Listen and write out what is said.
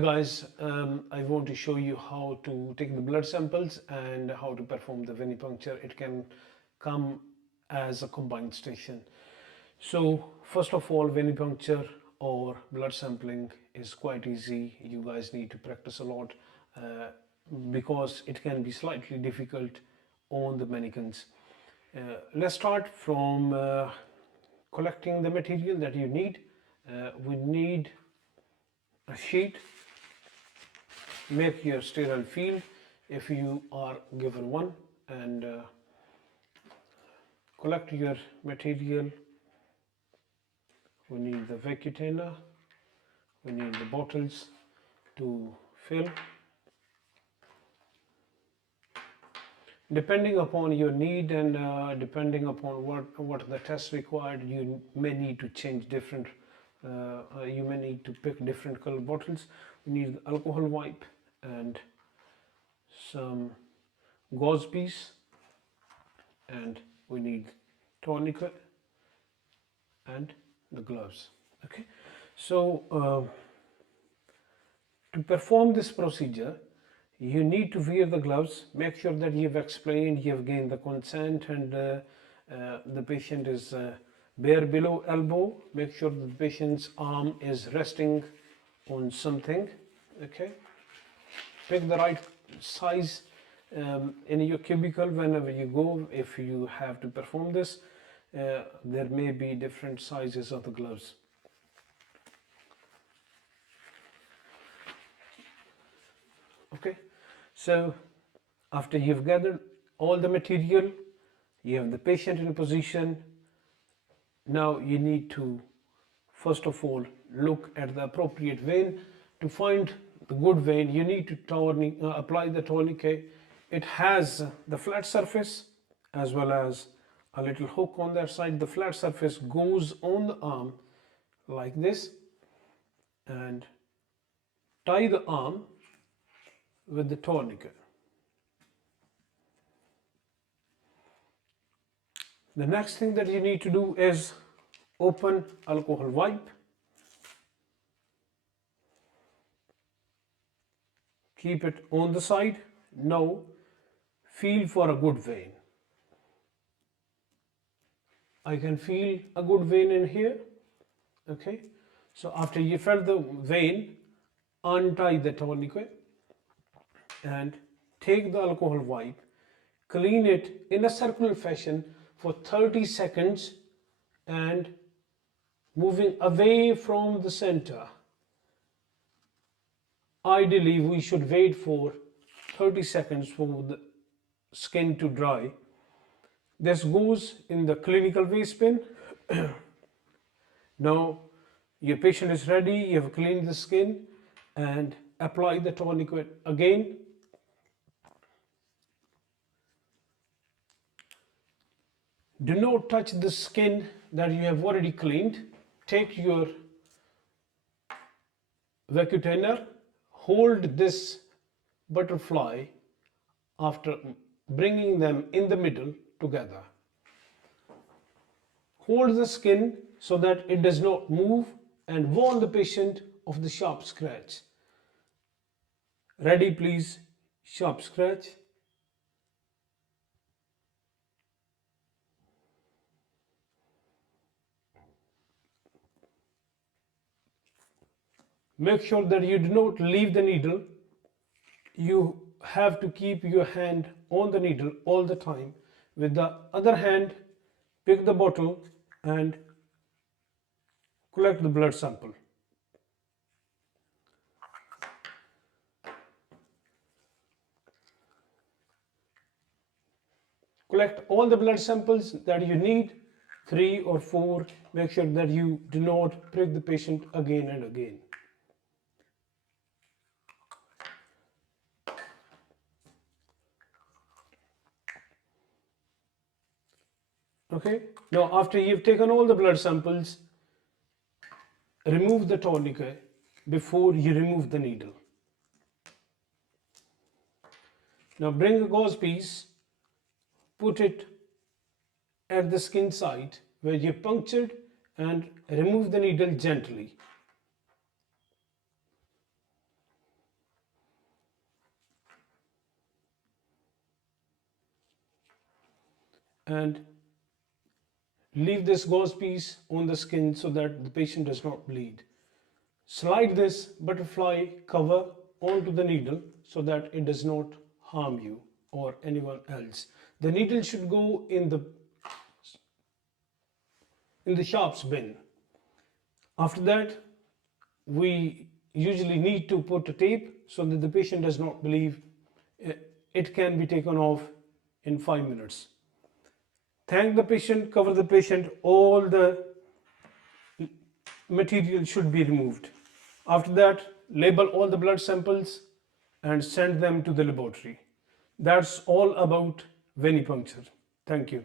Guys, I want to show you how to take the blood samples and how to perform the venipuncture. It can come as a combined station. So first of all, venipuncture or blood sampling is quite easy. You guys need to practice a lot because it can be slightly difficult on the mannequins. Let's start from collecting the material that you need. We need a sheet. Make your sterile field if you are given one, and collect your material. We need the vacuum, we need the bottles to fill. Depending upon your need and depending upon what the test required, you may need to change different, you may need to pick different color bottles. We need the alcohol wipe and some gauze piece, and we need tourniquet and the gloves. Okay, so to perform this procedure, you need to wear the gloves. Make sure that you have explained, you have gained the consent, and the patient is bare below elbow. Make sure that the patient's arm is resting on something. Okay, pick the right size in your cubicle whenever you go. If you have to perform this, there may be different sizes of the gloves. Okay, so after you've gathered all the material, you have the patient in a position. Now you need to first of all look at the appropriate vein. To find the good vein, you need to apply the tourniquet. It has the flat surface as well as a little hook on that side. The flat surface goes on the arm like this, and tie the arm with the tourniquet. The next thing that you need to do is open alcohol wipe. Keep it on the side. Now feel for a good vein. I can feel a good vein in here. Okay, so after you felt the vein, untie the tourniquet and take the alcohol wipe, clean it in a circular fashion for 30 seconds and moving away from the center. Ideally, we should wait for 30 seconds for the skin to dry. This goes in the clinical waste bin. Now your patient is ready, you have cleaned the skin, and apply the tourniquet again. Do not touch the skin that you have already cleaned. Take your vacuum cleaner, hold this butterfly after bringing them in the middle together. Hold the skin so that it does not move and warn the patient of the sharp scratch. Ready, please? Sharp scratch. Make sure that you do not leave the needle. You have to keep your hand on the needle all the time. With the other hand, pick the bottle and collect the blood sample. Collect all the blood samples that you need, 3 or 4. Make sure that you do not prick the patient again and again. Okay, now after you've taken all the blood samples, remove the tourniquet before you remove the needle. Now bring a gauze piece, put it at the skin site where you punctured, and remove the needle gently. and leave this gauze piece on the skin so that the patient does not bleed. Slide this butterfly cover onto the needle so that it does not harm you or anyone else. The needle should go in the sharps bin. After that, we usually need to put a tape so that the patient does not bleed. It can be taken off in 5 minutes. Thank the patient, cover the patient, all the material should be removed. After that, label all the blood samples and send them to the laboratory. That's all about venipuncture. Thank you.